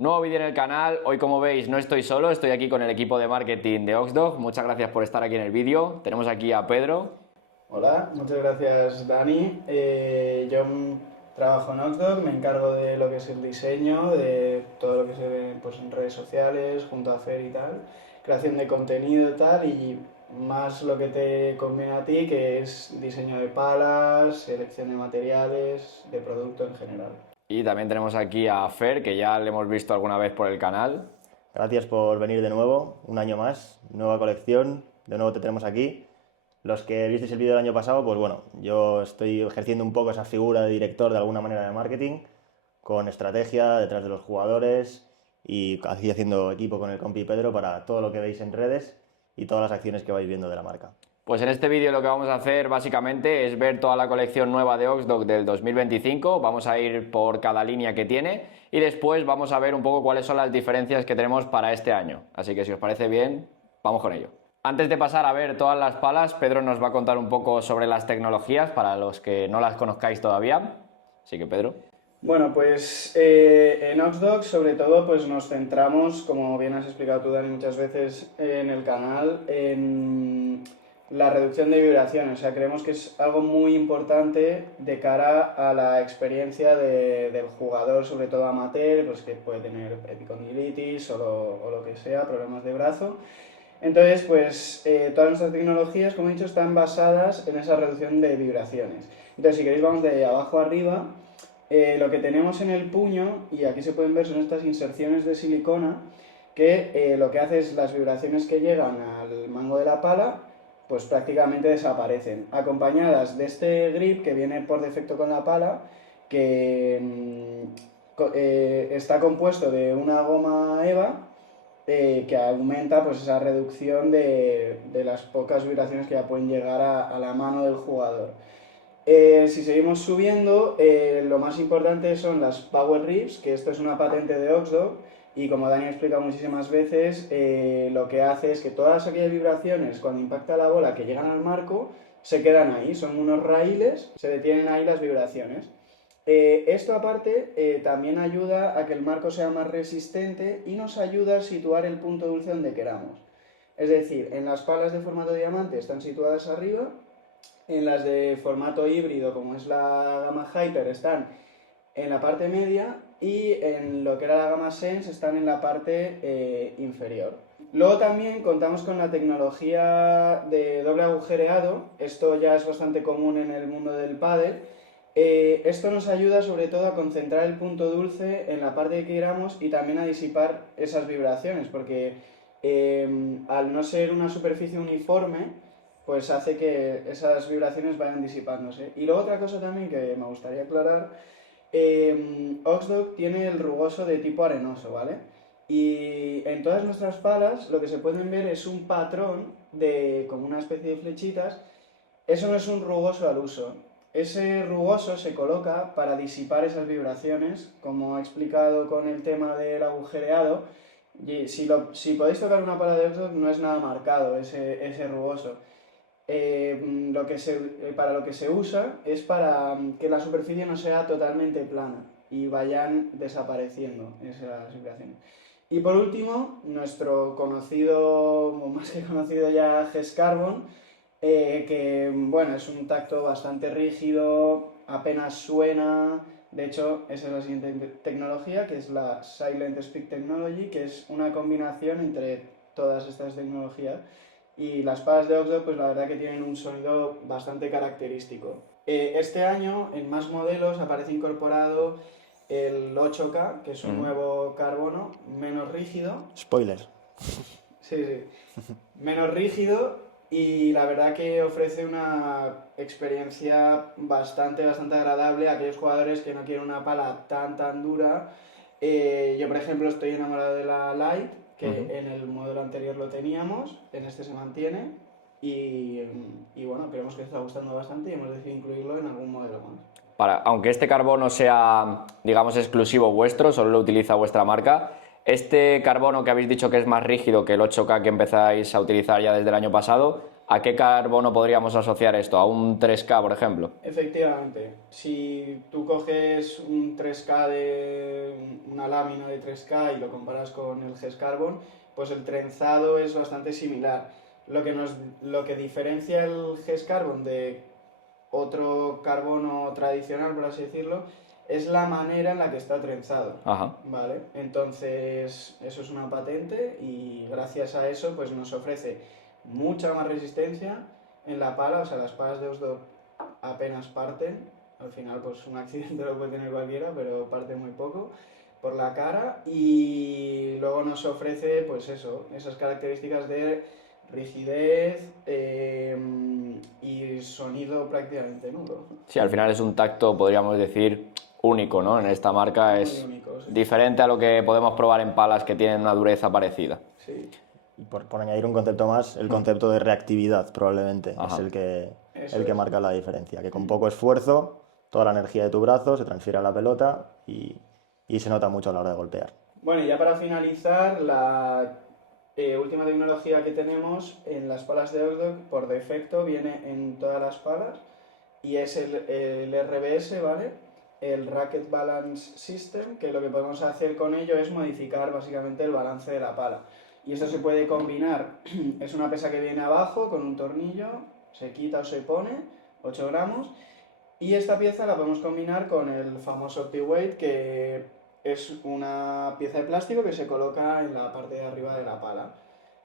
Nuevo vídeo en el canal. Hoy, como veis, no estoy solo, estoy aquí con el equipo de marketing de Oxdog. Muchas gracias por estar aquí en el vídeo. Tenemos aquí a Pedro. Hola, muchas gracias Dani. Yo trabajo en Oxdog, me encargo de lo que es el diseño, de todo lo que se ve pues, en redes sociales, junto a Fer y tal, creación de contenido y tal, y más lo que te conviene a ti, que es diseño de palas, selección de materiales, de producto en general. Y también tenemos aquí a Fer, que ya le hemos visto alguna vez por el canal. Gracias por venir de nuevo, un año más, nueva colección, de nuevo te tenemos aquí. Los que visteis el vídeo del año pasado, pues bueno, yo estoy ejerciendo un poco esa figura de director de alguna manera de marketing, con estrategia detrás de los jugadores y aquí haciendo equipo con el compi Pedro para todo lo que veis en redes y todas las acciones que vais viendo de la marca. Pues en este vídeo lo que vamos a hacer básicamente es ver toda la colección nueva de Oxdog del 2025, vamos a ir por cada línea que tiene y después vamos a ver un poco cuáles son las diferencias que tenemos para este año. Así que si os parece bien, vamos con ello. Antes de pasar a ver todas las palas, Pedro nos va a contar un poco sobre las tecnologías para los que no las conozcáis todavía. Así que Pedro. Bueno, pues en Oxdog sobre todo pues nos centramos, como bien has explicado tú Dani muchas veces en el canal, en la reducción de vibraciones. O sea, creemos que es algo muy importante de cara a la experiencia del jugador, sobre todo amateur, pues que puede tener epicondilitis o lo que sea, problemas de brazo. Entonces, pues todas nuestras tecnologías, como he dicho, están basadas en esa reducción de vibraciones. Entonces, si queréis, vamos de abajo arriba. Lo que tenemos en el puño, y aquí se pueden ver, son estas inserciones de silicona que lo que hace es las vibraciones que llegan al mango de la pala, pues prácticamente desaparecen, acompañadas de este grip que viene por defecto con la pala, que está compuesto de una goma EVA que aumenta pues, esa reducción de las pocas vibraciones que ya pueden llegar a la mano del jugador. Si seguimos subiendo, lo más importante son las Power Rips, que esto es una patente de Oxdog, y como Dani ha explicado muchísimas veces, lo que hace es que todas aquellas vibraciones cuando impacta la bola que llegan al marco, se quedan ahí, son unos raíles, se detienen ahí las vibraciones. Esto aparte también ayuda a que el marco sea más resistente y nos ayuda a situar el punto dulce donde queramos. Es decir, en las palas de formato diamante están situadas arriba, en las de formato híbrido, como es la gama Hyper, están en la parte media y en lo que era la gama Sense están en la parte inferior. Luego también contamos con la tecnología de doble agujereado, esto ya es bastante común en el mundo del pádel. Esto nos ayuda sobre todo a concentrar el punto dulce en la parte que queramos y también a disipar esas vibraciones, porque al no ser una superficie uniforme, pues hace que esas vibraciones vayan disipándose. Y luego otra cosa también que me gustaría aclarar, Oxdog tiene el rugoso de tipo arenoso, ¿vale? Y en todas nuestras palas lo que se pueden ver es un patrón de como una especie de flechitas. Eso no es un rugoso al uso. Ese rugoso se coloca para disipar esas vibraciones, como he explicado con el tema del agujereado. Y si podéis tocar una pala de Oxdog no es nada marcado ese rugoso. Para lo que se usa es para que la superficie no sea totalmente plana y vayan desapareciendo esas vibraciones. Y por último, nuestro conocido, o más que conocido ya, GES Carbon, que bueno, es un tacto bastante rígido, apenas suena. De hecho, esa es la siguiente tecnología, que es la Silent Speak Technology, que es una combinación entre todas estas tecnologías. Y las palas de Oxdog, pues la verdad que tienen un sonido bastante característico. Este año, en más modelos, aparece incorporado el 8K, que es un nuevo carbono menos rígido. Spoiler. Sí, sí. Menos rígido y la verdad que ofrece una experiencia bastante agradable a aquellos jugadores que no quieren una pala tan dura. Yo, por ejemplo, estoy enamorado de la Light, que en el modelo anterior lo teníamos, en este se mantiene y bueno, creemos que está gustando bastante y hemos decidido incluirlo en algún modelo más. Aunque este carbono sea, digamos, exclusivo vuestro, solo lo utiliza vuestra marca, este carbono que habéis dicho que es más rígido que el 8K que empezáis a utilizar ya desde el año pasado, ¿A qué carbono podríamos asociar esto? ¿A un 3K, por ejemplo? Efectivamente, si tú coges un 3K una lámina de 3K y lo comparas con el GES Carbon, pues el trenzado es bastante similar. Lo que diferencia el GES Carbon de otro carbono tradicional, por así decirlo, es la manera en la que está trenzado. Ajá. ¿Vale? Entonces, eso es una patente y gracias a eso pues nos ofrece mucha más resistencia en la pala, o sea, las palas de Osdorp apenas parten, al final pues un accidente lo puede tener cualquiera, pero parte muy poco por la cara y luego nos ofrece pues eso, esas características de rigidez y sonido prácticamente nulo. Sí, al final es un tacto, podríamos decir, único, ¿no? En esta marca Muy es único, sí. diferente a lo que podemos probar en palas que tienen una dureza parecida. Sí. Y por añadir un concepto más, el concepto de reactividad probablemente Ajá. es Eso el que es. marca la diferencia. Que con poco esfuerzo, toda la energía de tu brazo se transfiere a la pelota y se nota mucho a la hora de golpear. Bueno, y ya para finalizar, la última tecnología que tenemos en las palas de Ogdog, por defecto, viene en todas las palas y es el RBS, ¿vale? El Racket Balance System, que lo que podemos hacer con ello es modificar básicamente el balance de la pala. Y esto se puede combinar, es una pesa que viene abajo con un tornillo, se quita o se pone, 8 gramos, y esta pieza la podemos combinar con el famoso OptiWeight, que es una pieza de plástico que se coloca en la parte de arriba de la pala.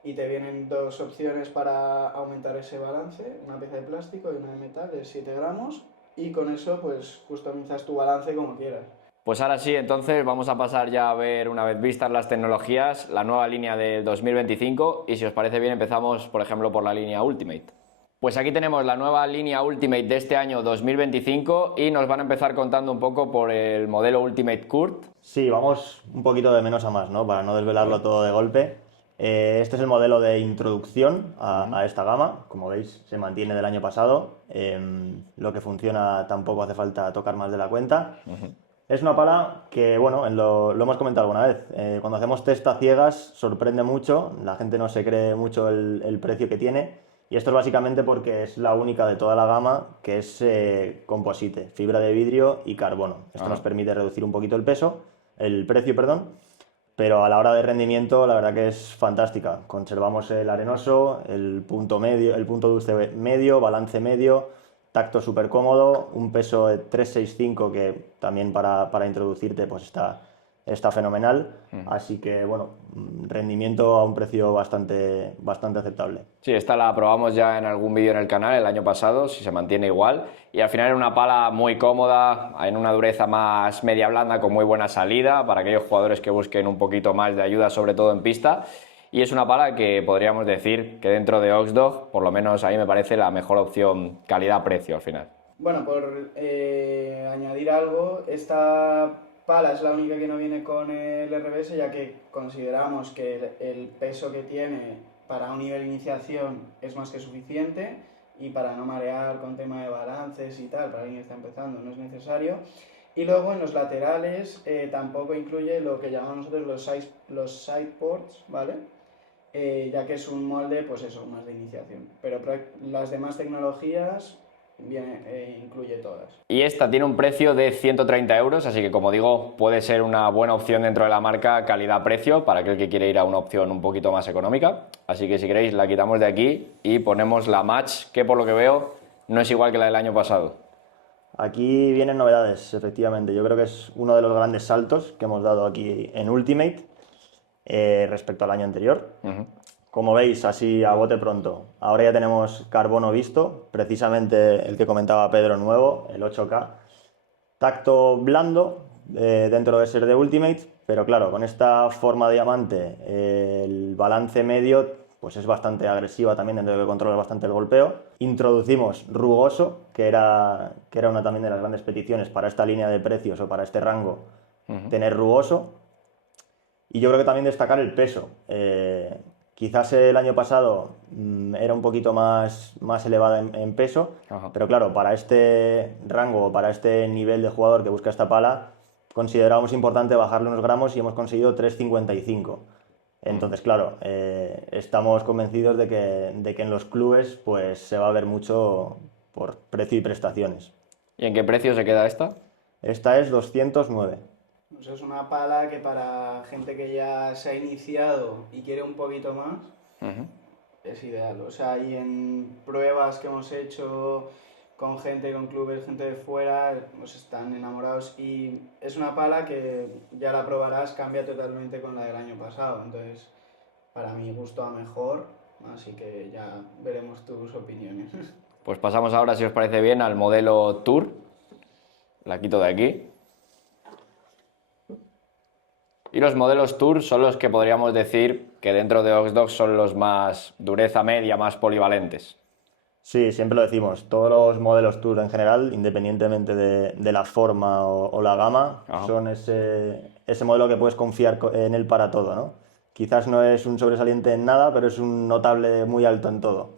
Y te vienen dos opciones para aumentar ese balance, una pieza de plástico y una de metal de 7 gramos, y con eso pues customizas tu balance como quieras. Pues ahora sí, entonces vamos a pasar ya a ver, una vez vistas las tecnologías, la nueva línea del 2025 y si os parece bien empezamos, por ejemplo, por la línea Ultimate. Pues aquí tenemos la nueva línea Ultimate de este año 2025 y nos van a empezar contando un poco por el modelo Ultimate Kurt. Sí, vamos un poquito de menos a más, ¿no? Para no desvelarlo todo de golpe. Este es el modelo de introducción a esta gama. Como veis, se mantiene del año pasado. Lo que funciona tampoco hace falta tocar más de la cuenta. Es una pala que, bueno, lo hemos comentado alguna vez. Cuando hacemos test a ciegas sorprende mucho. La gente no se cree mucho el precio que tiene. Y esto es básicamente porque es la única de toda la gama que es composite, fibra de vidrio y carbono. Esto nos permite reducir un poquito el precio, perdón, pero a la hora de rendimiento la verdad que es fantástica. Conservamos el arenoso, el punto medio, el punto dulce medio, balance medio, tacto súper cómodo, un peso de 365 que también para introducirte pues está fenomenal. Así que bueno, rendimiento a un precio bastante aceptable. Sí, esta la probamos ya en algún vídeo en el canal el año pasado, si se mantiene igual. Y al final era una pala muy cómoda, en una dureza más media blanda, con muy buena salida, para aquellos jugadores que busquen un poquito más de ayuda, sobre todo en pista. Y es una pala que podríamos decir que dentro de Oxdog, por lo menos a mí me parece la mejor opción calidad-precio al final. Bueno, por añadir algo, esta pala es la única que no viene con el RBS, ya que consideramos que el peso que tiene para un nivel de iniciación es más que suficiente y para no marear con tema de balances y tal, para alguien que está empezando no es necesario. Y luego en los laterales tampoco incluye lo que llamamos nosotros los side ports, ¿vale? Ya que es un molde, pues eso, más de iniciación. Pero las demás tecnologías incluye todas. Y esta tiene un precio de 130 euros, así que como digo, puede ser una buena opción dentro de la marca calidad-precio para aquel que quiere ir a una opción un poquito más económica. Así que si queréis la quitamos de aquí y ponemos la Match, que por lo que veo no es igual que la del año pasado. Aquí vienen novedades, efectivamente. Yo creo que es uno de los grandes saltos que hemos dado aquí en Ultimate respecto al año anterior. Como veis, así a bote pronto, ahora ya tenemos carbono visto, precisamente el que comentaba Pedro nuevo, el 8K. Tacto blando, dentro de ser de Ultimate, pero claro, con esta forma de diamante, el balance medio pues es bastante agresiva también, dentro de que controla bastante el golpeo. Introducimos rugoso, que era una también de las grandes peticiones para esta línea de precios o para este rango, tener rugoso. Y yo creo que también destacar el peso. Quizás el año pasado era un poquito más elevada en peso, pero claro, para este rango, para este nivel de jugador que busca esta pala, considerábamos importante bajarle unos gramos y hemos conseguido 3,55. Entonces, claro, estamos convencidos de que en los clubes pues, se va a ver mucho por precio y prestaciones. ¿Y en qué precio se queda esta? Esta es 209. Pues es una pala que para gente que ya se ha iniciado y quiere un poquito más, es ideal. O sea, y en pruebas que hemos hecho con gente, con clubes, gente de fuera, pues están enamorados y es una pala que ya la probarás, cambia totalmente con la del año pasado. Entonces, para mi gusto a mejor, así que ya veremos tus opiniones. Pues pasamos ahora, si os parece bien, al modelo Tour. La quito de aquí. Y los modelos Tour son los que podríamos decir que dentro de Oxdog son los más dureza media, más polivalentes. Sí, siempre lo decimos. Todos los modelos Tour en general, independientemente de la forma o la gama, Ajá. son ese modelo que puedes confiar en él para todo, ¿no? Quizás no es un sobresaliente en nada, pero es un notable muy alto en todo.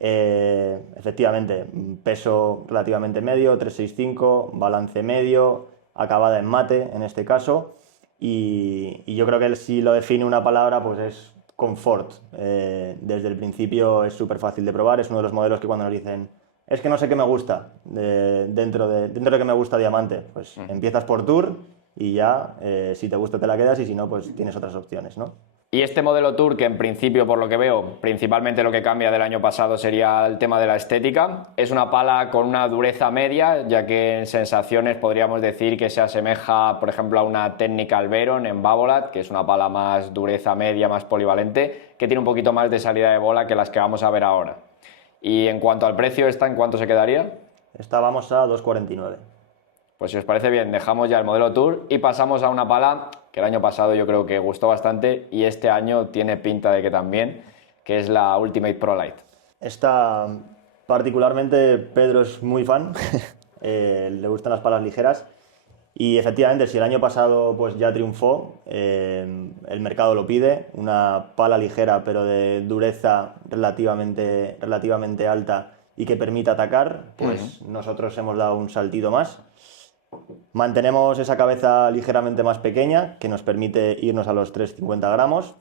Efectivamente, peso relativamente medio, 365, balance medio, acabada en mate en este caso. Y yo creo que si lo define una palabra, pues es confort. Desde el principio es súper fácil de probar, es uno de los modelos que cuando nos dicen es que no sé qué me gusta dentro de que me gusta Diamante, pues empiezas por Tour y ya si te gusta te la quedas y si no, pues tienes otras opciones, ¿no? Y este modelo Tour, que en principio, por lo que veo, principalmente lo que cambia del año pasado sería el tema de la estética, es una pala con una dureza media, ya que en sensaciones podríamos decir que se asemeja, por ejemplo, a una Technical Veron en Babolat, que es una pala más dureza media, más polivalente, que tiene un poquito más de salida de bola que las que vamos a ver ahora. Y en cuanto al precio, ¿esta en cuánto se quedaría? Esta vamos a 249. Pues si os parece bien, dejamos ya el modelo Tour y pasamos a una pala que el año pasado yo creo que gustó bastante y este año tiene pinta de que también, que es la Ultimate Pro Light. Esta particularmente Pedro es muy fan, le gustan las palas ligeras y efectivamente si el año pasado pues ya triunfó, el mercado lo pide, una pala ligera pero de dureza relativamente alta y que permita atacar, pues nosotros hemos dado un saltito más. Mantenemos esa cabeza ligeramente más pequeña, que nos permite irnos a los 350 gramos.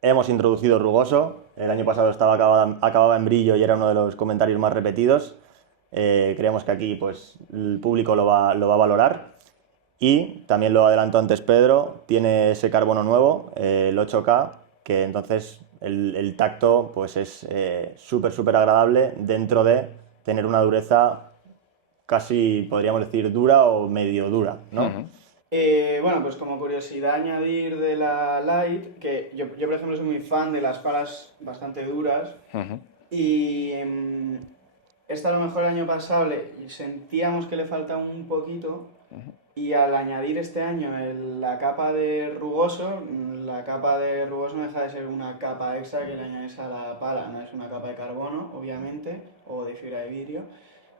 Hemos introducido rugoso. El año pasado acababa en brillo y era uno de los comentarios más repetidos. Creemos que aquí pues, el público lo va a valorar. Y también lo adelantó antes Pedro, tiene ese carbono nuevo, el 8K, que entonces el tacto pues, es súper agradable dentro de tener una dureza casi podríamos decir dura o medio dura, ¿no? Bueno, pues como curiosidad añadir de la Light, que yo por ejemplo soy muy fan de las palas bastante duras y esta a lo mejor el año pasado sentíamos que le faltaba un poquito y al añadir este año la capa de rugoso no deja de ser una capa extra que le añades a la pala, no es una capa de carbono obviamente o de fibra de vidrio,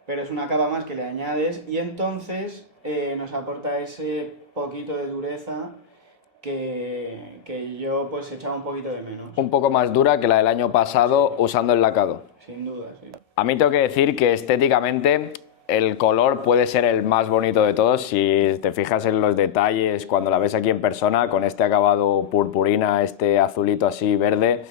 pero es una capa más que le añades y entonces nos aporta ese poquito de dureza que yo pues echaba un poquito de menos. Un poco más dura que la del año pasado usando el lacado. Sin duda, sí. A mí tengo que decir que estéticamente el color puede ser el más bonito de todos. Si te fijas en los detalles cuando la ves aquí en persona, con este acabado purpurina, este azulito así verde,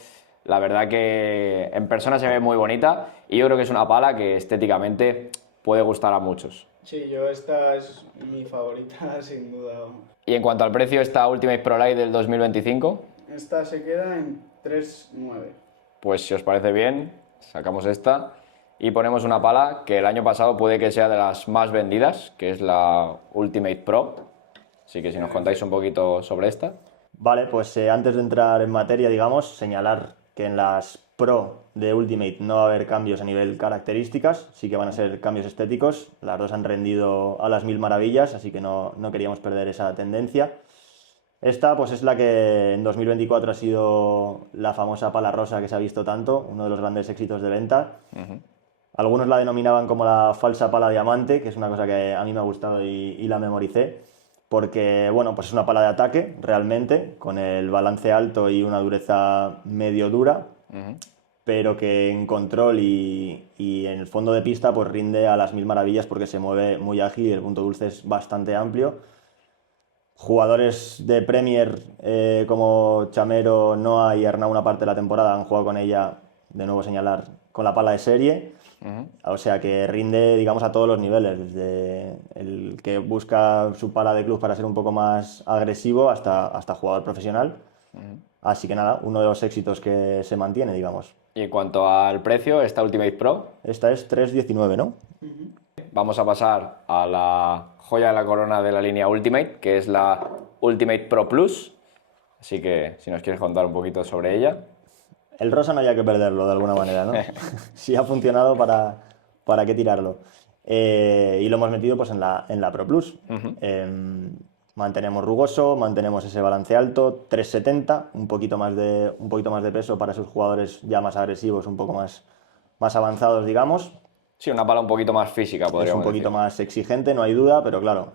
la verdad que en persona se ve muy bonita y yo creo que es una pala que estéticamente puede gustar a muchos. Sí, esta es mi favorita sin duda. Y en cuanto al precio, esta Ultimate Pro Light del 2025, esta se queda en 3,9. pues si os parece bien, sacamos esta y ponemos una pala que el año pasado puede que sea de las más vendidas, que es la Ultimate Pro. Así que si nos contáis un poquito sobre esta. Vale, pues antes de entrar en materia, digamos, señalar que en las Pro de Ultimate no va a haber cambios a nivel características, sí que van a ser cambios estéticos. Las dos han rendido a las mil maravillas, así que no queríamos perder esa tendencia. Esta pues es la que en 2024 ha sido la famosa pala rosa que se ha visto tanto, uno de los grandes éxitos de venta. Algunos la denominaban como la falsa pala diamante, que es una cosa que a mí me ha gustado y la memoricé, porque bueno, pues es una pala de ataque realmente, con el balance alto y una dureza medio dura, pero que en control y en el fondo de pista pues rinde a las mil maravillas porque se mueve muy ágil y el punto dulce es bastante amplio. Jugadores de Premier como Chamero, Noah y Arnau una parte de la temporada han jugado con ella, de nuevo señalar, con la pala de serie. O sea que rinde, digamos, a todos los niveles, desde el que busca su pala de club para ser un poco más agresivo hasta jugador profesional. Así que nada, uno de los éxitos que se mantiene, digamos. Y en cuanto al precio, esta Ultimate Pro, Esta es 319, ¿no? vamos a pasar a la joya de la corona de la línea Ultimate, que es la Ultimate Pro Plus. Así que si nos quieres contar un poquito sobre ella. El rosa no había que perderlo de alguna manera, ¿no? Si ha funcionado, ¿para qué tirarlo? Y lo hemos metido pues en la Pro Plus. Mantenemos rugoso, mantenemos ese balance alto, 370, un poquito más de peso para esos jugadores ya más agresivos, un poco más avanzados, digamos. Sí, una pala un poquito más física, Es podríamos un poquito decir. más exigente, no hay duda, pero claro,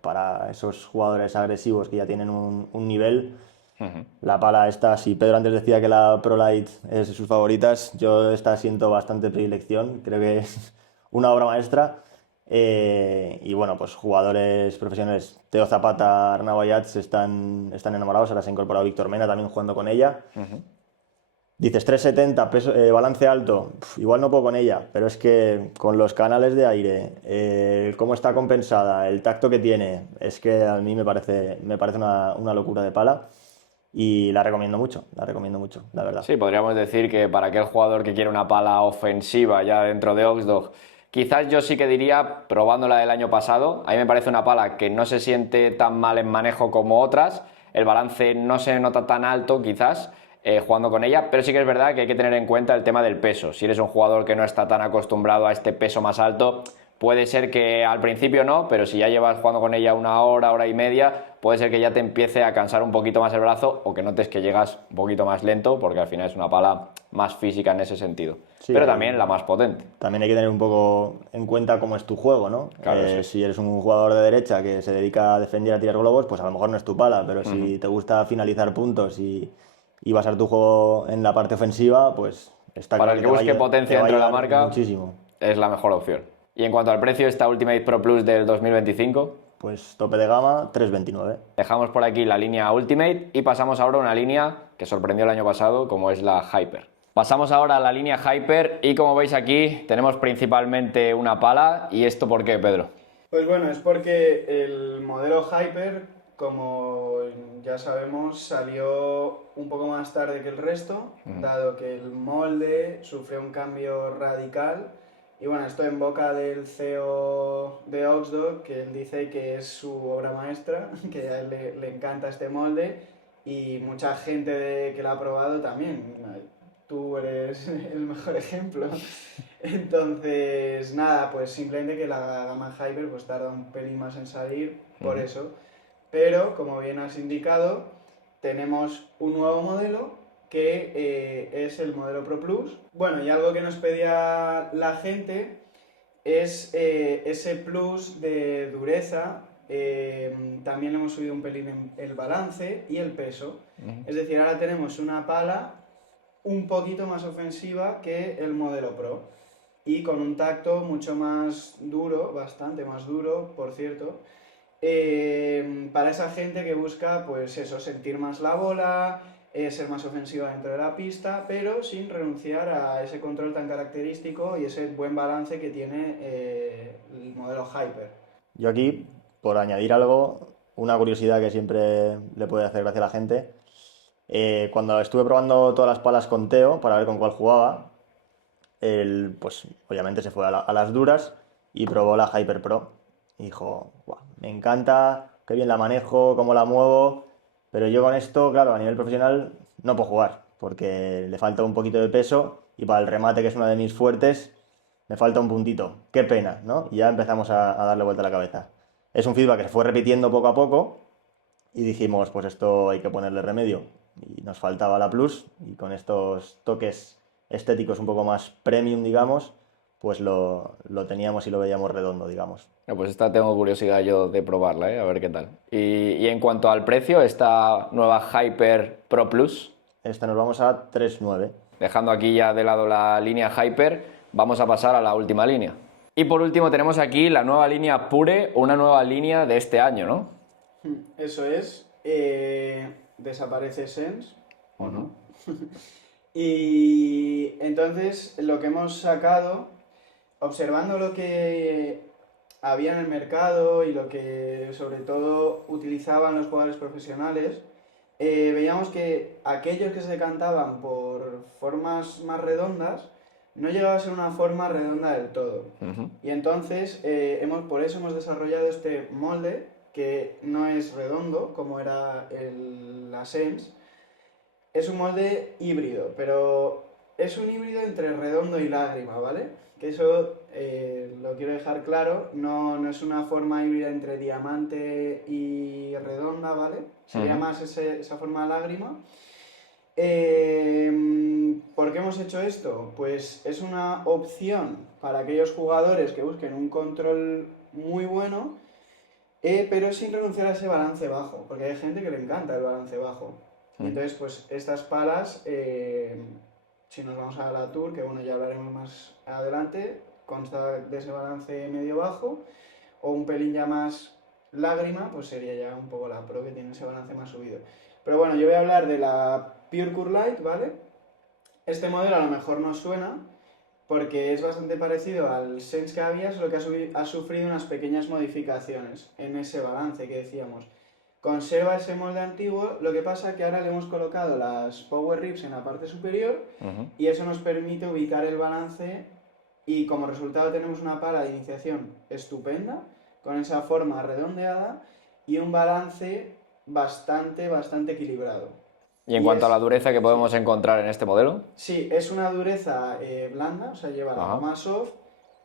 para esos jugadores agresivos que ya tienen un nivel, la pala esta, si Pedro antes decía que la Pro Light es de sus favoritas, yo esta siento bastante predilección, creo que es una obra maestra. Y bueno, pues jugadores profesionales, Teo Zapata, Arnau Ayats están enamorados, ahora se ha incorporado Víctor Mena también jugando con ella. Dices 370, balance alto, igual no puedo con ella, pero es que con los canales de aire, cómo está compensada, el tacto que tiene, es que a mí me parece una locura de pala y la recomiendo mucho, la verdad. Sí, podríamos decir que para aquel jugador que quiere una pala ofensiva ya dentro de Oxdog, quizás yo sí que diría, probándola del año pasado, a mí me parece una pala que no se siente tan mal en manejo como otras, el balance no se nota tan alto quizás, jugando con ella, pero sí que es verdad que hay que tener en cuenta el tema del peso. Si eres un jugador que no está tan acostumbrado a este peso más alto, puede ser que al principio no, pero si ya llevas jugando con ella una hora y media, puede ser que ya te empiece a cansar un poquito más el brazo o que notes que llegas un poquito más lento, porque al final es una pala más física en ese sentido. Sí, pero también la más potente. También hay que tener un poco en cuenta cómo es tu juego, ¿no? Claro, sí. Si eres un jugador de derecha que se dedica a defender y a tirar globos, pues a lo mejor no es tu pala, pero si te gusta finalizar puntos y basar tu juego en la parte ofensiva, pues está Para claro el que te va a busque ayudar- potencia te va a dentro de la ayudar marca, muchísimo. es la mejor opción. Y en cuanto al precio, esta Ultimate Pro Plus del 2025, Pues tope de gama, 329. dejamos por aquí la línea Ultimate y pasamos ahora a una línea que sorprendió el año pasado, como es la Hyper. Pasamos ahora a la línea Hyper y como veis aquí tenemos principalmente una pala. ¿Y esto por qué, Pedro? Pues bueno, es porque el modelo Hyper, como ya sabemos, salió un poco más tarde que el resto, dado que el molde sufrió un cambio radical. Y bueno, esto en boca del CEO de Oxdog, que él dice que es su obra maestra, que a él le encanta este molde, y mucha gente que la ha probado también. Tú eres el mejor ejemplo. Entonces, nada, pues simplemente que la gama Hyper pues tarda un pelín más en salir, por eso. Pero, como bien has indicado, tenemos un nuevo modelo que es el modelo Pro Plus. Bueno, y algo que nos pedía la gente es ese plus de dureza. También le hemos subido un pelín el balance y el peso. Es decir, ahora tenemos una pala un poquito más ofensiva que el modelo Pro y con un tacto mucho más duro, bastante más duro, por cierto, para esa gente que busca, pues eso, sentir más la bola, ser más ofensiva dentro de la pista, pero sin renunciar a ese control tan característico y ese buen balance que tiene el modelo Hyper. Yo aquí, por añadir algo, una curiosidad que siempre le puede hacer gracia a la gente. Cuando estuve probando todas las palas con Teo para ver con cuál jugaba, él, pues obviamente se fue a las duras y probó la Hyper Pro. Y dijo, "Buah, me encanta, qué bien la manejo, cómo la muevo, pero yo con esto, claro, a nivel profesional no puedo jugar, porque le falta un poquito de peso y para el remate, que es una de mis fuertes, me falta un puntito. Qué pena, ¿no?" Y ya empezamos a darle vuelta a la cabeza. Es un feedback que se fue repitiendo poco a poco y dijimos, pues esto hay que ponerle remedio. Y nos faltaba la Plus y con estos toques estéticos un poco más premium, digamos, pues lo teníamos y lo veíamos redondo, digamos. Pues esta tengo curiosidad yo de probarla, a ver qué tal. Y en cuanto al precio, esta nueva Hyper Pro Plus, Esta nos vamos a 3.9. dejando aquí ya de lado la línea Hyper, vamos a pasar a la última línea. Y por último tenemos aquí la nueva línea Pure, una nueva línea de este año, ¿no? Eso es. Desaparece Sense, ¿o no? Y entonces lo que hemos sacado, observando lo que había en el mercado y lo que sobre todo utilizaban los jugadores profesionales, veíamos que aquellos que se decantaban por formas más redondas no llegaba a ser una forma redonda del todo. Y entonces por eso hemos desarrollado este molde que no es redondo como era la Sense. Es un molde híbrido, pero es un híbrido entre redondo y lágrima, ¿vale? Que eso lo quiero dejar claro, no es una forma híbrida entre diamante y redonda, ¿vale? Sería más esa forma lágrima. ¿Por qué hemos hecho esto? Pues es una opción para aquellos jugadores que busquen un control muy bueno, pero sin renunciar a ese balance bajo, porque hay gente que le encanta el balance bajo. Y entonces, pues estas palas, si nos vamos a la Tour, que bueno, ya hablaremos más adelante, consta de ese balance medio-bajo, o un pelín ya más lágrima, pues sería ya un poco la Pro, que tiene ese balance más subido. Pero bueno, yo voy a hablar de la Pure Core Light, ¿vale? Este modelo a lo mejor no suena, porque es bastante parecido al Sense que había, solo que ha sufrido unas pequeñas modificaciones en ese balance que decíamos. Conserva ese molde antiguo, lo que pasa es que ahora le hemos colocado las Power Ribs en la parte superior y eso nos permite ubicar el balance y como resultado tenemos una pala de iniciación estupenda, con esa forma redondeada y un balance bastante equilibrado. Y en cuanto a la dureza que podemos encontrar en este modelo. Sí, es una dureza blanda, o sea, lleva la goma soft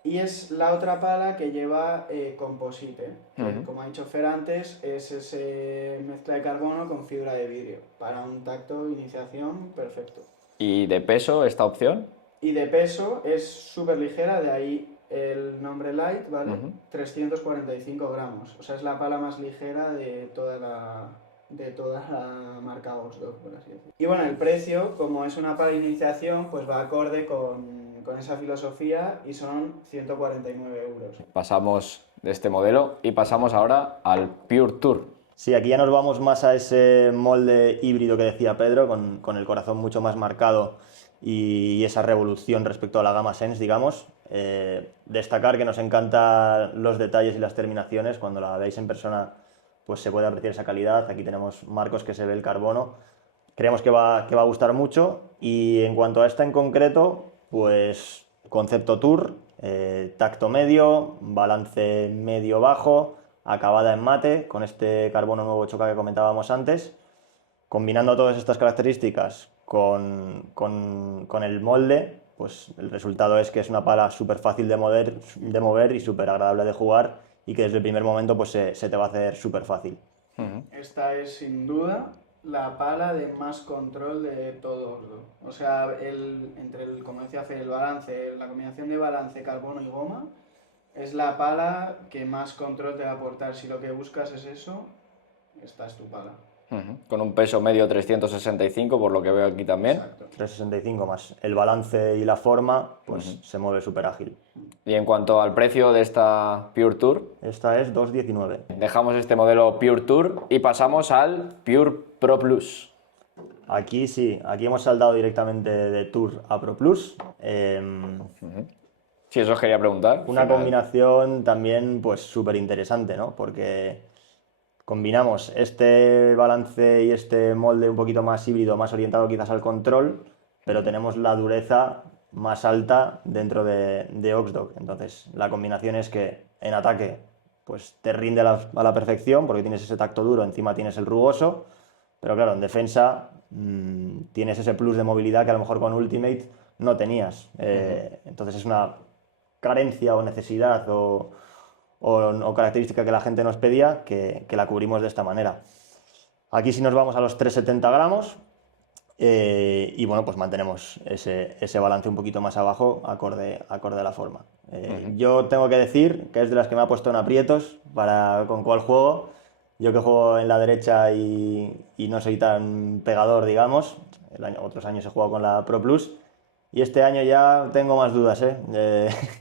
y es la otra pala que lleva composite, que como ha dicho Fer antes, es ese mezcla de carbono con fibra de vidrio, para un tacto iniciación perfecto. ¿Y de peso esta opción? Y de peso es súper ligera, de ahí el nombre Light, ¿vale? 345 gramos, o sea, es la pala más ligera de toda la marca Osdog, por así decirlo. Y bueno, el precio, como es una pala de iniciación, pues va acorde con esa filosofía y son 149 euros. Pasamos de este modelo y pasamos ahora al Pure Tour. Sí, aquí ya nos vamos más a ese molde híbrido que decía Pedro, con el corazón mucho más marcado y esa revolución respecto a la gama Sense, digamos. Destacar que nos encantan los detalles y las terminaciones. Cuando la veis en persona, pues se puede apreciar esa calidad. Aquí tenemos marcos que se ve el carbono. Creemos que va a gustar mucho. Y en cuanto a esta en concreto, pues concepto Tour, tacto medio, balance medio-bajo, acabada en mate, con este carbono nuevo choca que comentábamos antes. Combinando todas estas características con el molde, pues el resultado es que es una pala súper fácil de mover y súper agradable de jugar y que desde el primer momento pues se te va a hacer súper fácil. Esta es sin duda la pala de más control de todo Osdog. O sea, como decía Fer, el balance, la combinación de balance, carbono y goma, es la pala que más control te va a aportar. Si lo que buscas es eso, esta es tu pala. Con un peso medio 365, por lo que veo aquí también. Exacto. 365 más el balance y la forma, pues se mueve súper ágil. Y en cuanto al precio de esta Pure Tour, Esta es 219. dejamos este modelo Pure Tour y pasamos al Pure Pro Plus. Aquí sí, aquí hemos saltado directamente de Tour a Pro Plus. Sí, eso os quería preguntar. Una combinación también pues súper interesante, ¿no? Porque combinamos este balance y este molde un poquito más híbrido, más orientado quizás al control, pero tenemos la dureza más alta dentro de Oxdog. Entonces, la combinación es que en ataque pues te rinde a la perfección porque tienes ese tacto duro, encima tienes el rugoso, pero claro, en defensa tienes ese plus de movilidad que a lo mejor con Ultimate no tenías. Entonces es una carencia o necesidad o característica que la gente nos pedía que la cubrimos de esta manera. Aquí sí nos vamos a los 370 gramos y bueno, pues mantenemos ese balance un poquito más abajo acorde a la forma. Yo tengo que decir que es de las que me ha puesto en aprietos con cuál juego. Yo que juego en la derecha y no soy tan pegador, digamos. Otros años he jugado con la Pro Plus. Y este año ya tengo más dudas,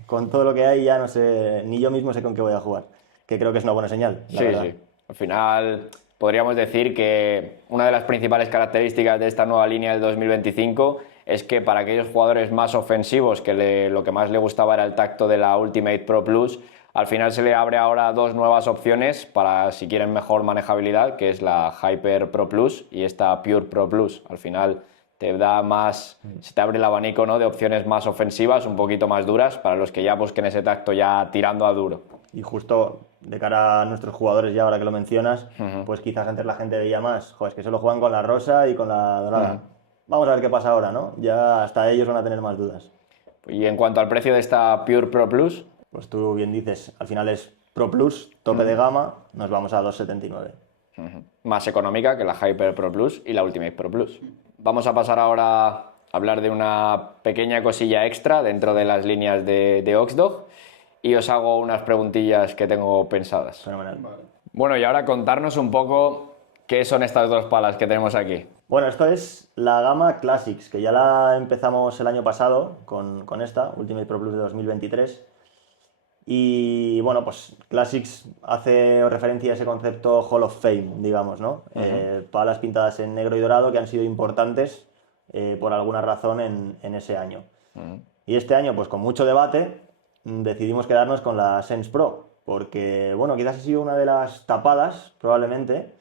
con todo lo que hay ya no sé, ni yo mismo sé con qué voy a jugar, que creo que es una buena señal, la verdad. Sí. Al final, podríamos decir que una de las principales características de esta nueva línea del 2025 es que para aquellos jugadores más ofensivos, que lo que más le gustaba era el tacto de la Ultimate Pro Plus, al final se le abre ahora dos nuevas opciones para si quieren mejor manejabilidad, que es la Hyper Pro Plus y esta Pure Pro Plus. Al final te da más, se te abre el abanico, ¿no?, de opciones más ofensivas, un poquito más duras, para los que ya busquen ese tacto ya tirando a duro. Y justo de cara a nuestros jugadores, ya ahora que lo mencionas, pues quizás antes la gente veía más, joder, es que solo juegan con la rosa y con la dorada. Vamos a ver qué pasa ahora, ¿no? Ya hasta ellos van a tener más dudas. Y en cuanto al precio de esta Pure Pro Plus, pues tú bien dices, al final es Pro Plus, tope de gama, nos vamos a 2,79. Más económica que la Hyper Pro Plus y la Ultimate Pro Plus. Vamos a pasar ahora a hablar de una pequeña cosilla extra dentro de las líneas de Oxdog y os hago unas preguntillas que tengo pensadas. Fenomenal. Vale. Bueno, y ahora contarnos un poco qué son estas dos palas que tenemos aquí. Bueno, esto es la gama Classics, que ya la empezamos el año pasado con esta, Ultimate Pro Plus de 2023. Y bueno, pues Classics hace referencia a ese concepto Hall of Fame, digamos, ¿no? Palas pintadas en negro y dorado que han sido importantes por alguna razón en ese año. Y este año, pues con mucho debate, decidimos quedarnos con la Sense Pro, porque, bueno, quizás ha sido una de las tapadas, probablemente,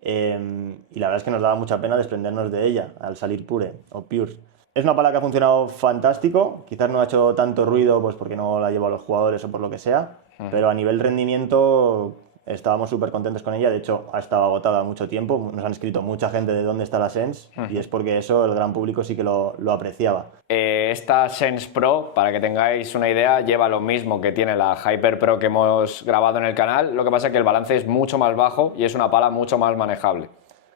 y la verdad es que nos daba mucha pena desprendernos de ella al salir Pure o Pure. Es una pala que ha funcionado fantástico, quizás no ha hecho tanto ruido pues porque no la llevo a los jugadores o por lo que sea, pero a nivel rendimiento estábamos súper contentos con ella, de hecho ha estado agotada mucho tiempo, nos han escrito mucha gente de dónde está la Sense y es porque eso el gran público sí que lo apreciaba. Esta Sense Pro, para que tengáis una idea, lleva lo mismo que tiene la Hyper Pro que hemos grabado en el canal, lo que pasa es que el balance es mucho más bajo y es una pala mucho más manejable.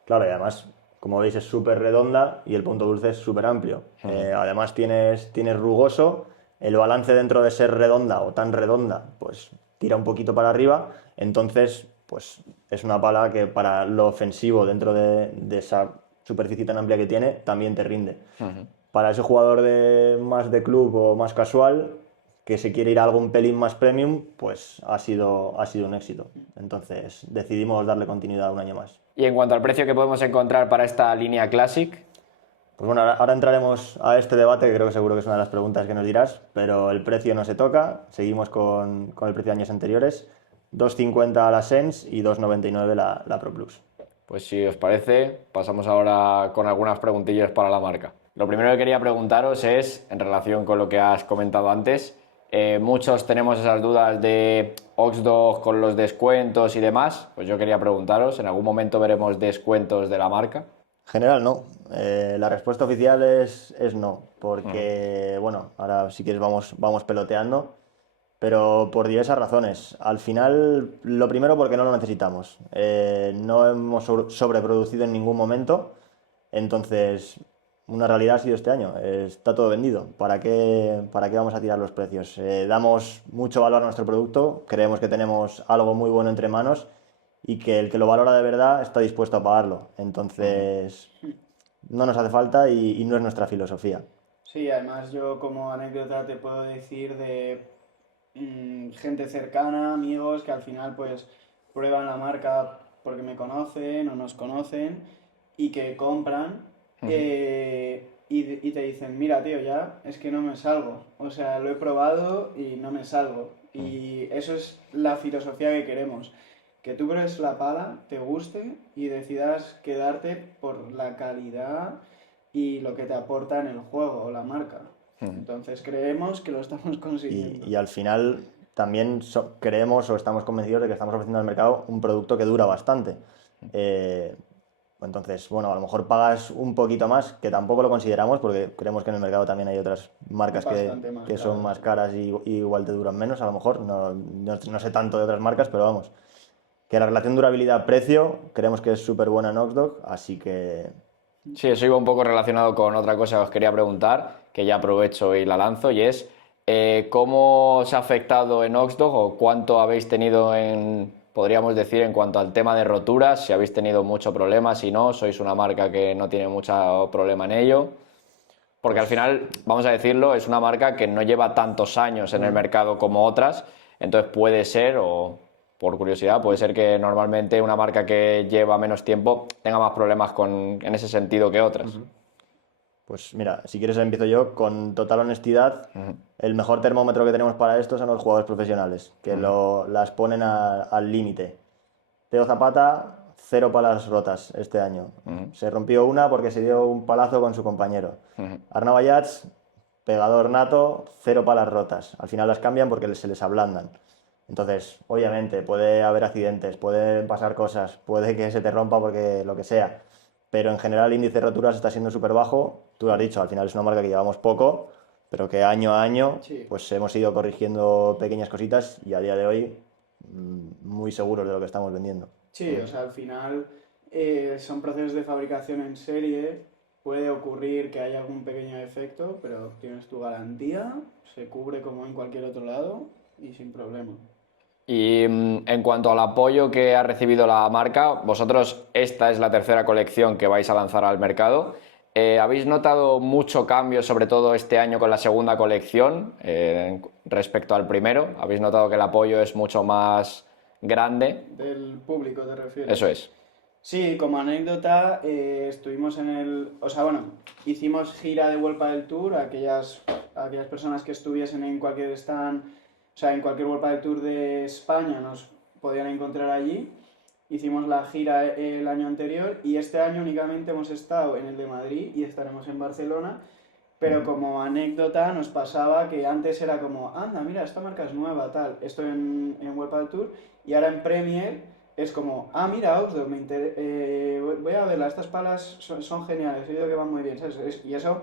Claro, y además, como veis, es súper redonda y el punto dulce es súper amplio. Además tienes rugoso, el balance dentro de ser redonda o tan redonda, pues tira un poquito para arriba, entonces pues es una pala que para lo ofensivo dentro de esa superficie tan amplia que tiene, también te rinde. Para ese jugador más de club o más casual, que se quiere ir a algún pelín más premium, pues ha sido un éxito. Entonces decidimos darle continuidad un año más. Y en cuanto al precio que podemos encontrar para esta línea Classic, pues bueno, ahora entraremos a este debate, que creo que seguro que es una de las preguntas que nos dirás, pero el precio no se toca, seguimos con el precio de años anteriores, 2,50 la Sense y 2,99 la Pro Plus. pues si os parece, pasamos ahora con algunas preguntillas para la marca. Lo primero que quería preguntaros es, en relación con lo que has comentado antes, muchos tenemos esas dudas de Oxdog con los descuentos y demás, pues yo quería preguntaros, ¿en algún momento veremos descuentos de la marca? En general no, la respuesta oficial es no, porque bueno, ahora si quieres vamos peloteando, pero por diversas razones. Al final, lo primero porque no lo necesitamos, no hemos sobreproducido en ningún momento, entonces una realidad ha sido este año, está todo vendido, ¿para qué vamos a tirar los precios? Damos mucho valor a nuestro producto, creemos que tenemos algo muy bueno entre manos y que el que lo valora de verdad está dispuesto a pagarlo. Entonces, no nos hace falta y no es nuestra filosofía. Sí, además yo como anécdota te puedo decir de gente cercana, amigos, que al final pues prueban la marca porque me conocen o nos conocen y que compran y te dicen, mira tío, ya es que no me salgo. O sea, lo he probado y no me salgo. Y eso es la filosofía que queremos. Que tú pruebes la pala, te guste y decidas quedarte por la calidad y lo que te aporta en el juego o la marca. Entonces creemos que lo estamos consiguiendo. Y al final también creemos o estamos convencidos de que estamos ofreciendo al mercado un producto que dura bastante. Entonces, bueno, a lo mejor pagas un poquito más, que tampoco lo consideramos porque creemos que en el mercado también hay otras marcas que son más caras y igual te duran menos, a lo mejor. No sé tanto de otras marcas, pero vamos. Que la relación durabilidad-precio creemos que es súper buena en Oxdog, así que... Sí, eso iba un poco relacionado con otra cosa que os quería preguntar, que ya aprovecho y la lanzo, y es ¿cómo os ha afectado en Oxdog o cuánto habéis tenido podríamos decir, en cuanto al tema de roturas, si habéis tenido mucho problema, si no, sois una marca que no tiene mucho problema en ello? Porque al final, vamos a decirlo, es una marca que no lleva tantos años en el mercado como otras, entonces puede ser o... por curiosidad, puede ser que normalmente una marca que lleva menos tiempo tenga más problemas en ese sentido que otras. Pues mira, si quieres empiezo yo. Con total honestidad, el mejor termómetro que tenemos para esto son los jugadores profesionales, que las ponen al límite. Teo Zapata, 0 palas rotas este año. Se rompió una porque se dio un palazo con su compañero. Arnau Ayats, pegador nato, 0 palas rotas. Al final las cambian porque se les ablandan. Entonces, obviamente, puede haber accidentes, pueden pasar cosas, puede que se te rompa porque lo que sea. Pero en general el índice de roturas está siendo súper bajo. Tú lo has dicho, al final es una marca que llevamos poco, pero que año a año pues hemos ido corrigiendo pequeñas cositas y a día de hoy muy seguros de lo que estamos vendiendo. Sí, o sea, al final son procesos de fabricación en serie, puede ocurrir que haya algún pequeño defecto, pero tienes tu garantía, se cubre como en cualquier otro lado y sin problema. Y en cuanto al apoyo que ha recibido la marca, vosotros esta es la tercera colección que vais a lanzar al mercado. ¿Habéis notado mucho cambio, sobre todo este año con la segunda colección, respecto al primero? ¿Habéis notado que el apoyo es mucho más grande? ¿Del público te refieres? Eso es. Sí, como anécdota, estuvimos hicimos gira de World Padel Tour a aquellas personas que estuviesen en cualquier stand, o sea, en cualquier World Padel Tour de España nos podían encontrar allí. Hicimos la gira el año anterior y este año únicamente hemos estado en el de Madrid y estaremos en Barcelona, pero como anécdota nos pasaba que antes era como, anda, mira, esta marca es nueva, tal, esto en World Padel Tour, y ahora en Premier es como, mira, Oxdog, voy a verla, estas palas son geniales, he oído que van muy bien, ¿sabes? Y eso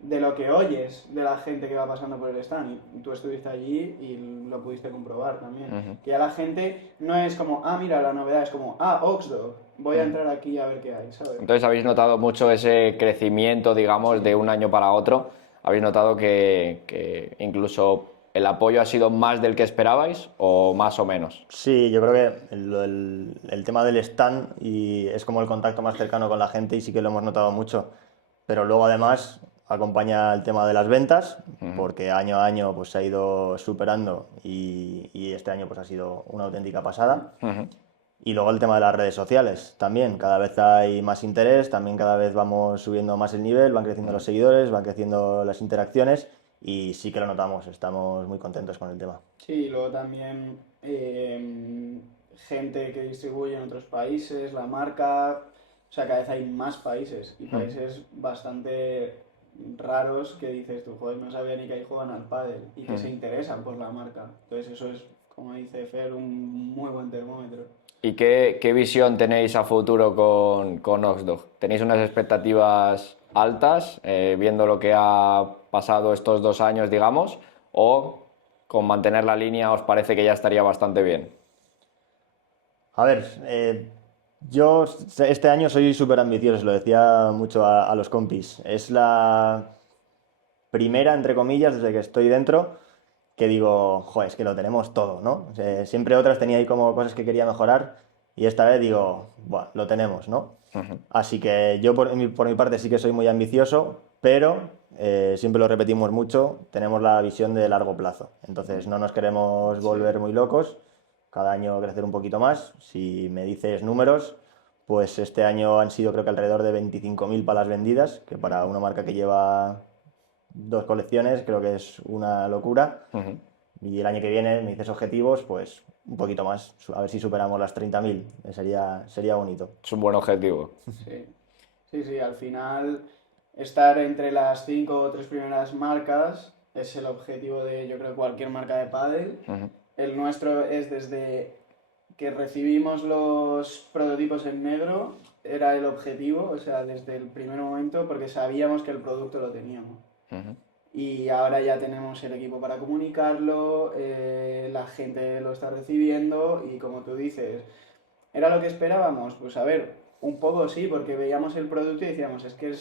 de lo que oyes de la gente que va pasando por el stand, y tú estuviste allí y lo pudiste comprobar también. Que ya la gente no es como, mira, la novedad, es como, Oxdog, voy a entrar aquí a ver qué hay, ¿sabes? Entonces habéis notado mucho ese crecimiento, digamos, de un año para otro. ¿Habéis notado que incluso el apoyo ha sido más del que esperabais o más o menos? Sí, yo creo que el tema del stand y es como el contacto más cercano con la gente y sí que lo hemos notado mucho. Pero luego además acompaña el tema de las ventas, porque año a año pues, se ha ido superando y este año pues, ha sido una auténtica pasada. Y luego el tema de las redes sociales también, cada vez hay más interés, también cada vez vamos subiendo más el nivel, van creciendo los seguidores, van creciendo las interacciones y sí que lo notamos, estamos muy contentos con el tema. Sí, y luego también gente que distribuye en otros países, la marca, o sea, cada vez hay más países y países bastante raros que dices tú, joder, no sabía ni que ahí juegan al pádel y que se interesan por la marca. Entonces eso es, como dice Fer, un muy buen termómetro. ¿Y qué visión tenéis a futuro con Oxdog? ¿Tenéis unas expectativas altas, viendo lo que ha pasado estos 2 años, digamos, o con mantener la línea os parece que ya estaría bastante bien? A ver, yo este año soy súper ambicioso, lo decía mucho a los compis. Es la primera, entre comillas, desde que estoy dentro, que digo, joder, es que lo tenemos todo, ¿no? O sea, siempre otras tenía ahí como cosas que quería mejorar y esta vez digo, bueno, lo tenemos, ¿no? Así que yo por mi parte sí que soy muy ambicioso, pero siempre lo repetimos mucho, tenemos la visión de largo plazo. Entonces no nos queremos volver muy locos, cada año crecer un poquito más. Si me dices números, pues este año han sido creo que alrededor de 25.000 palas vendidas, que para una marca que lleva 2 colecciones creo que es una locura. Y el año que viene me dices objetivos, pues un poquito más, a ver si superamos las 30.000, sería bonito. Es un buen objetivo. Sí, al final estar entre las 5 o 3 primeras marcas es el objetivo de, yo creo, cualquier marca de pádel. El nuestro es desde que recibimos los prototipos en negro, era el objetivo, o sea, desde el primer momento, porque sabíamos que el producto lo teníamos. Y ahora ya tenemos el equipo para comunicarlo, la gente lo está recibiendo y como tú dices, ¿era lo que esperábamos? Pues a ver, un poco sí, porque veíamos el producto y decíamos, es que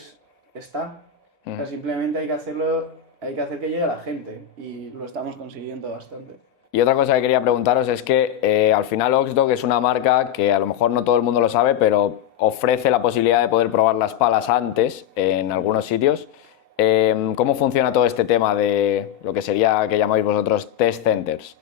está. O sea, simplemente hay que hacerlo, hay que hacer que llegue a la gente y lo estamos consiguiendo bastante. Y otra cosa que quería preguntaros es que al final Oxdog es una marca que a lo mejor no todo el mundo lo sabe, pero ofrece la posibilidad de poder probar las palas antes en algunos sitios. ¿Cómo funciona todo este tema de lo que sería, que llamáis vosotros, test centers?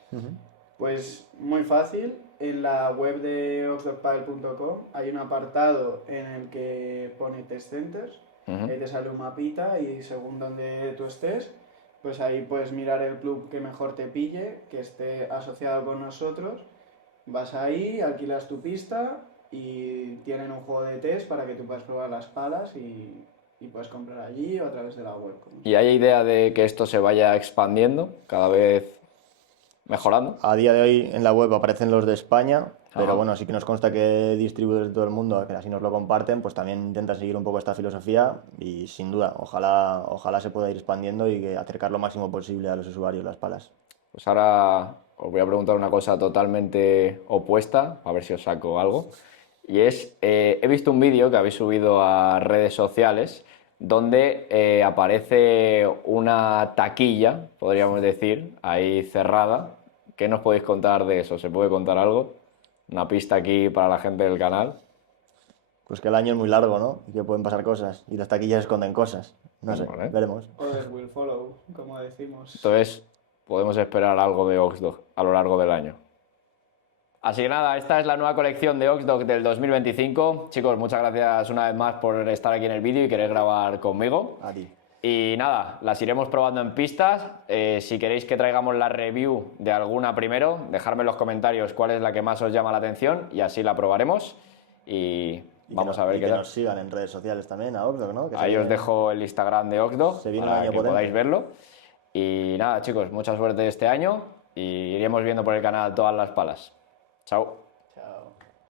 Pues muy fácil. en la web de oxdogpadel.com hay un apartado en el que pone test centers, ahí te sale un mapita y según donde tú estés, pues ahí puedes mirar el club que mejor te pille, que esté asociado con nosotros, vas ahí, alquilas tu pista y tienen un juego de test para que tú puedas probar las palas y puedes comprar allí o a través de la web. ¿Y hay idea de que esto se vaya expandiendo, cada vez mejorando? A día de hoy en la web aparecen los de España, pero Ajá. bueno, sí que nos consta que distribuidores de todo el mundo, que así nos lo comparten, pues también intentan seguir un poco esta filosofía y sin duda, ojalá se pueda ir expandiendo y que acercar lo máximo posible a los usuarios las palas. Pues ahora os voy a preguntar una cosa totalmente opuesta, a ver si os saco algo. Y es, he visto un vídeo que habéis subido a redes sociales donde aparece una taquilla, podríamos decir, ahí cerrada. ¿Qué nos podéis contar de eso? ¿Se puede contar algo? Una pista aquí para la gente del canal. Pues que el año es muy largo, ¿no? Y que pueden pasar cosas. Y las taquillas esconden cosas. No sé, Vale. veremos. Others will follow, como decimos. Entonces, podemos esperar algo de Oxdog a lo largo del año. Así que nada, esta es la nueva colección de Oxdog del 2025. Chicos, muchas gracias una vez más por estar aquí en el vídeo y querer grabar conmigo. A ti. Y nada, las iremos probando en pistas. Si queréis que traigamos la review de alguna primero, dejadme en los comentarios cuál es la que más os llama la atención y así la probaremos. Y vamos a ver y qué que tal. nos sigan en redes sociales también, a Oxdog, ¿no? Que se Ahí os viene- dejo el Instagram de Oxdog Se viene un para año que potente. podáis verlo. Y nada, chicos, mucha suerte este año y iremos viendo por el canal todas las palas. Chao.